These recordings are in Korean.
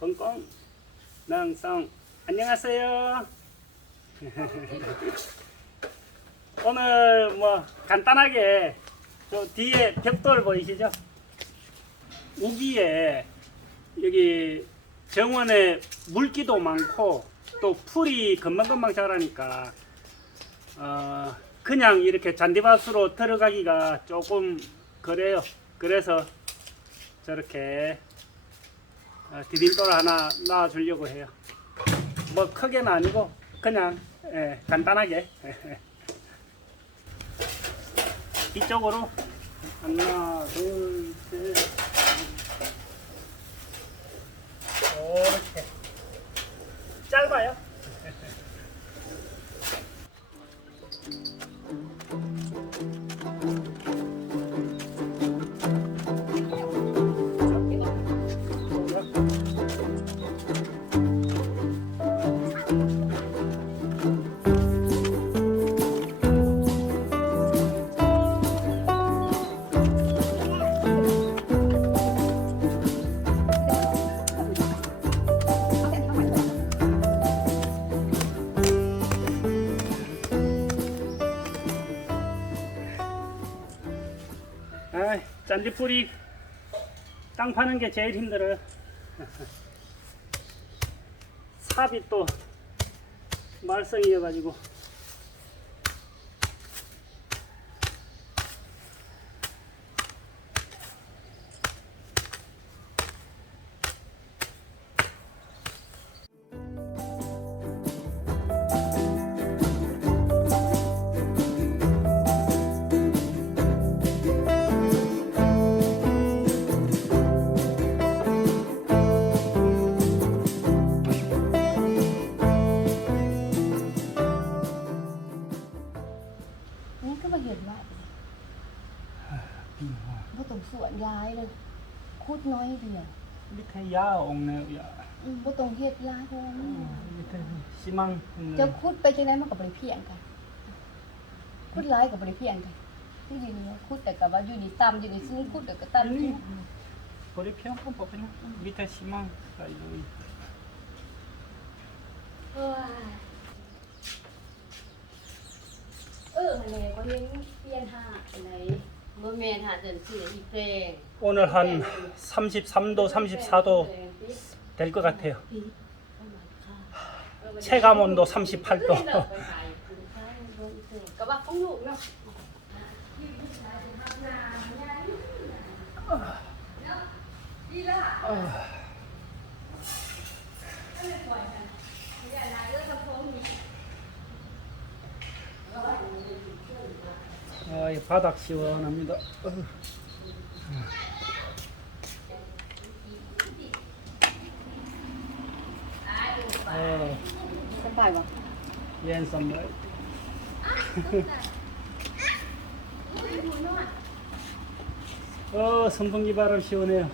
뻥뻥 낭성 안녕하세요. 오늘 뭐 간단하게 저 뒤에 벽돌 보이시죠? 우기에 여기 정원에 물기도 많고 또 풀이 금방금방 자라니까 그냥 이렇게 잔디밭으로 들어가기가 조금 그래요. 그래서 저렇게 디딤돌 하나 놔 주려고 해요. 뭐 크게는 아니고 그냥 간단하게 이쪽으로 하나 둘셋 이렇게 짧아요. 잔디뿌리 땅 파는 게 제일 힘들어요. 삽이 또 말썽이어가지고. Vô tổng sụn dài rồi, cút nói gì à? Biết thấy giá ổn nè. Vô tổng hiệt dài thôi. Biết thấy xi măng. Cho cútไปจังได๋มันก็บ่ได้เพียงกันคดหลายก็บ่ได้เพียงกันที่ดินคดแต่ก็ว่าอยู่นี่ต่ำอยู่นี่ซึ่งคดแต่ก็ต่ำ 머리 피한 건 뽑히나? 밑에 심한 사이즈. แม่ก็เห็นเปลี่ยนหาไหนบ่แม่นหาเดินซื้ออีเพลง 오늘 한 33도, 34도 될 것 같아요. 체감 온도 38도. ก็ว่าของลูกเนาะ 이 바닥 시원합니다. 선발 봐. 옌 선물. 선풍기 바람 시원해요.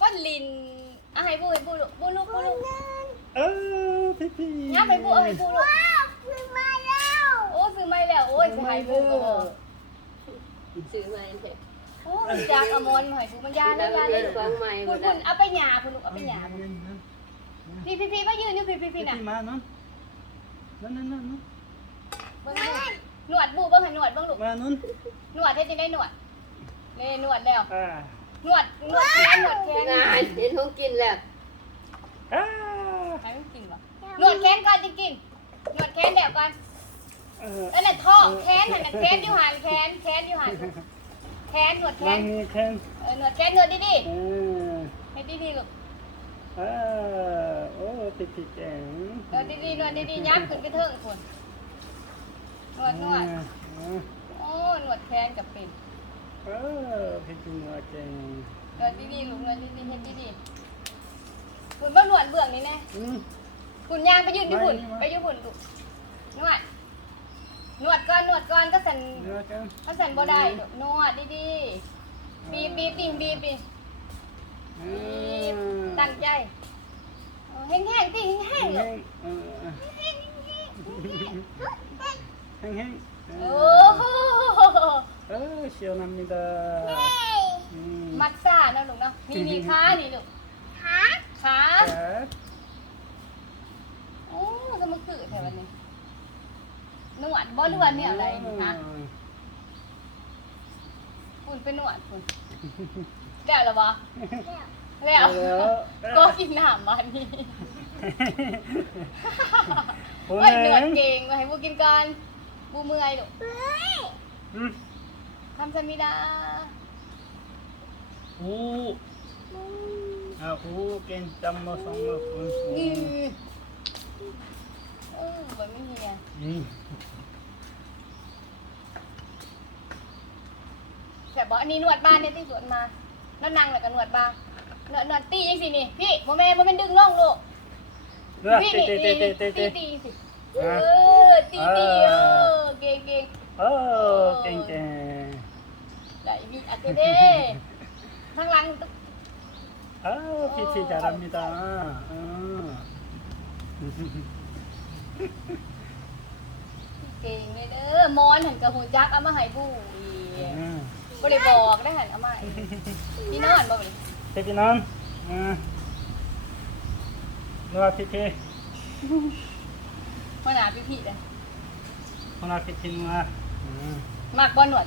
ก้อนลินอ่ะให้บูลูกบูลูก 피피. ย่าไปบูให้บูลูกซื้อมาแล้วโอ้ซื้อมาแล้วโอ้ยสิให้บูก็บ่ซื้อมาเถอะโอ้ยจากอมรมาให้บูมันยาเลยคุณเอาไปหยาคุณลูกเอาไปหยาพี่มายืนอยู่พี่น่ะ 피마 넌? 넌. หนวดบูเบิ่งให้หนวดเบิ่งลูก 마 넌? หนวดเฮ็ดจังได๋หนวดนี่หนวดแล้ว หนวดแขนเห็นเขากินแล้ว ให้มันกินบ่หนวดแขนก่อนจริงๆหนวดแขนแล้วก่อนนั่นท้องแขนนั่นแขนอยู่หันแขนอยู่หันแขนหนวดแขน 캔. หนวดแขนหนวดดีๆให้ดีๆลูก 오, 피피 땡. หนวดดีๆหนวดดีๆยับขึ้นไปเทิงพุ่นหนวดโอ้หนวดแขนกับเป็น 피피 땡. หนวดดีๆลูกหนวดดีๆเฮ็ดดีๆพุ่นบ่หนวดเบื้องนี่แน่พุ่นย่างไปยืนอยู่พุ่นไปอยู่พุ่นลูกนวดก่อนก็สั่นบ่ได้ลูกนวดดีๆบีบตั้งใจแห้งๆติแห้งๆลูก 행행. 오 시원합니다. มัดซ่านะลูกเนาะ นี่ขานี่ลูกขา โอ้สมคือแถวนี้นวดบ่หรือว่าเนี่ยอะไรฮะคุณเป็นนวดคุณได้หรอวะแล้วก็กินน้ำมานี่โอ้ยนวดเก่งมาให้บูกินกันบูเมื่อยลูกคำสมิดาเก่งจำมาส่งมาคุณนี่แบบไม่เฮียแต่บอกอันนี้นวดบ้านเนี่ยที่สวนมาแล้วนั่งแล้วก็นวดบ้านนวดตียังสินี่พี่โมเมนดึงล่องลูกพี่นี่ตีสิตีเก่งเก่งได้มีอัดเด้ทั้งหลังพี่잘합니다เก่งเลยเด้อมอนหันกับหูจักเอามาให้บูบ่ได้บอกได้หันเอามาให้พี่นอนบ่นี่พี่นอนนวดพี่มาหนาพี่เลย นวดพี่นวดมากบ่หนวด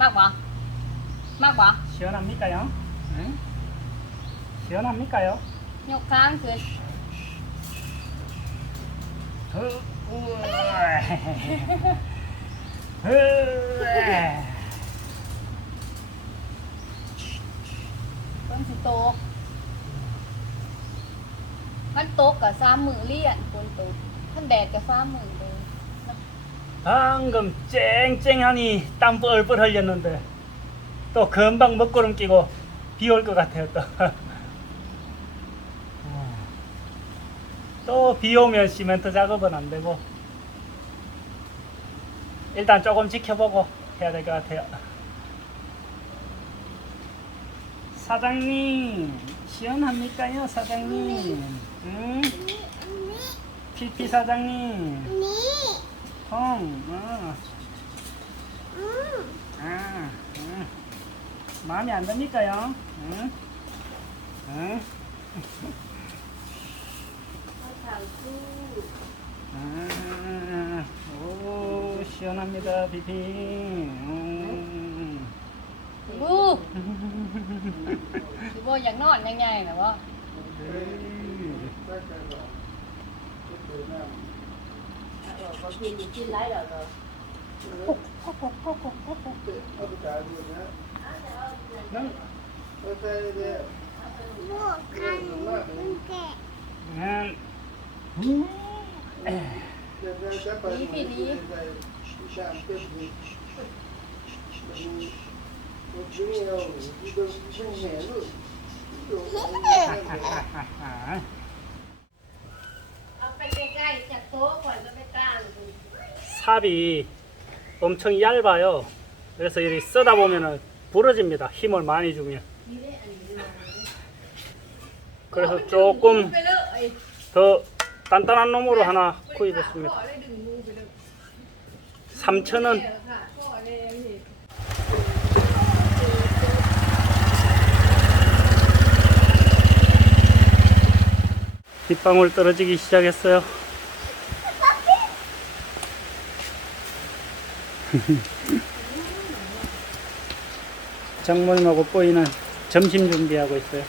มากบ่시원합니까요? 시원합니까요? ยกค้างขึ้นต้นสิโตกมันโตกกับ3 มื้อเลี้ยนคนโตท่านแดดกับ3 มื้อเลย 방금 쨍쨍하니 땀 뻘뻘 흘렸는데 또 금방 먹구름 끼고 비 올 것 같아요 또 비 오면 시멘트 작업은 안 되고 일단 조금 지켜보고 해야 될 것 같아요. 사장님 시원합니까요 사장님? 응? PP 사장님 마음에 안 듭니까요? 응? 응? 오 시원합니다 PP.บ่อยากนอนยังไงนะวะ삽이 엄청 얇아요. 그래서 이렇게 쓰다 보면은 부러집니다. 힘을 많이 주면. 그래서 조금 더 단단한 놈으로 하나 구입했습니다. 3,000원. 빗방울 떨어지기 시작했어요. 장모님하고 뽀이는 점심 준비하고 있어요.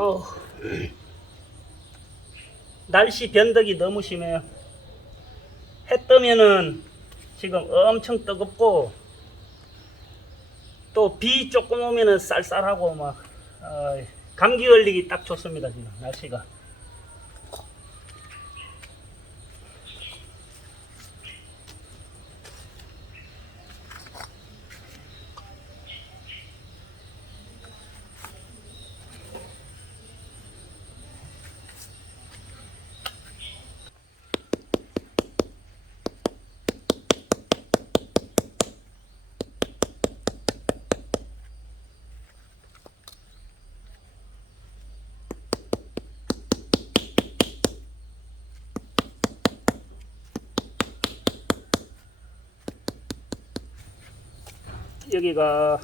어, 날씨 변덕이 너무 심해요. 해 뜨면은 지금 엄청 뜨겁고 또 비 조금 오면은 쌀쌀하고 막 감기 걸리기 딱 좋습니다. 지금 날씨가. 여기가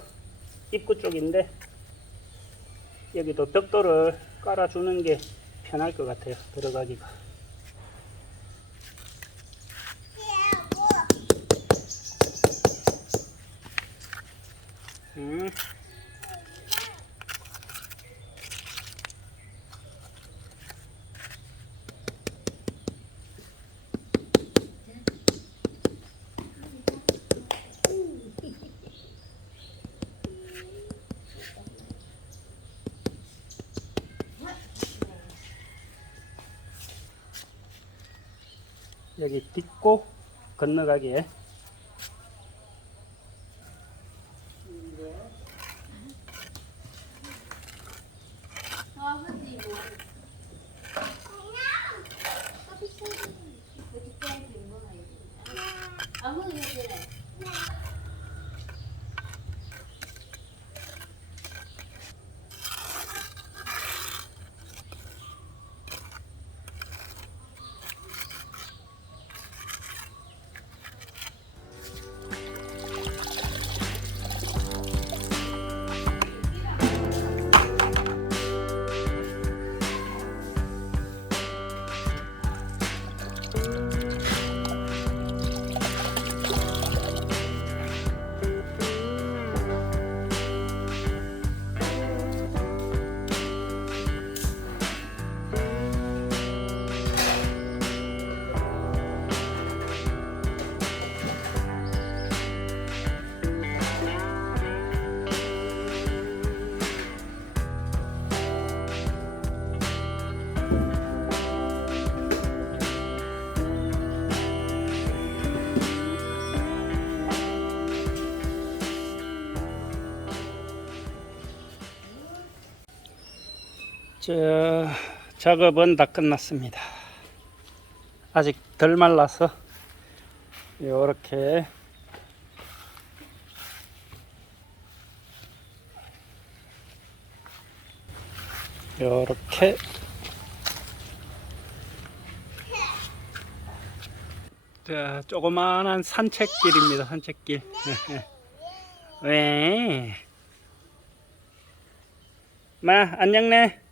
입구 쪽인데 여기도 벽돌을 깔아주는 게 편할 것 같아요. 들어가기가. 여기 딛고 건너가기에 작업은 다 끝났습니다. 아직 덜 말라서 요렇게 자, 조그마한 산책길입니다. 산책길. 왜? 마, 안녕네.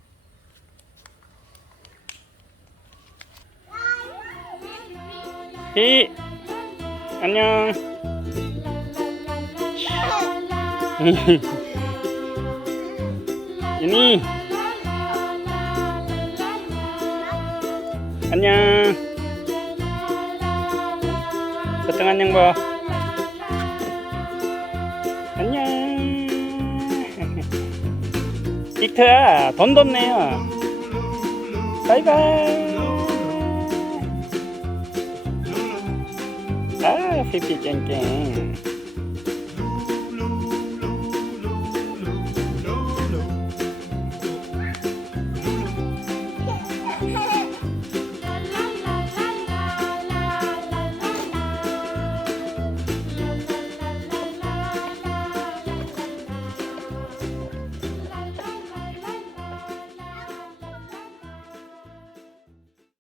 히, 안녕. 윤희, 안녕. 버튼 안녕 봐. 안녕. 빅터야, 돈 뒀네요. 바이바이. 아, 피피 깽깽.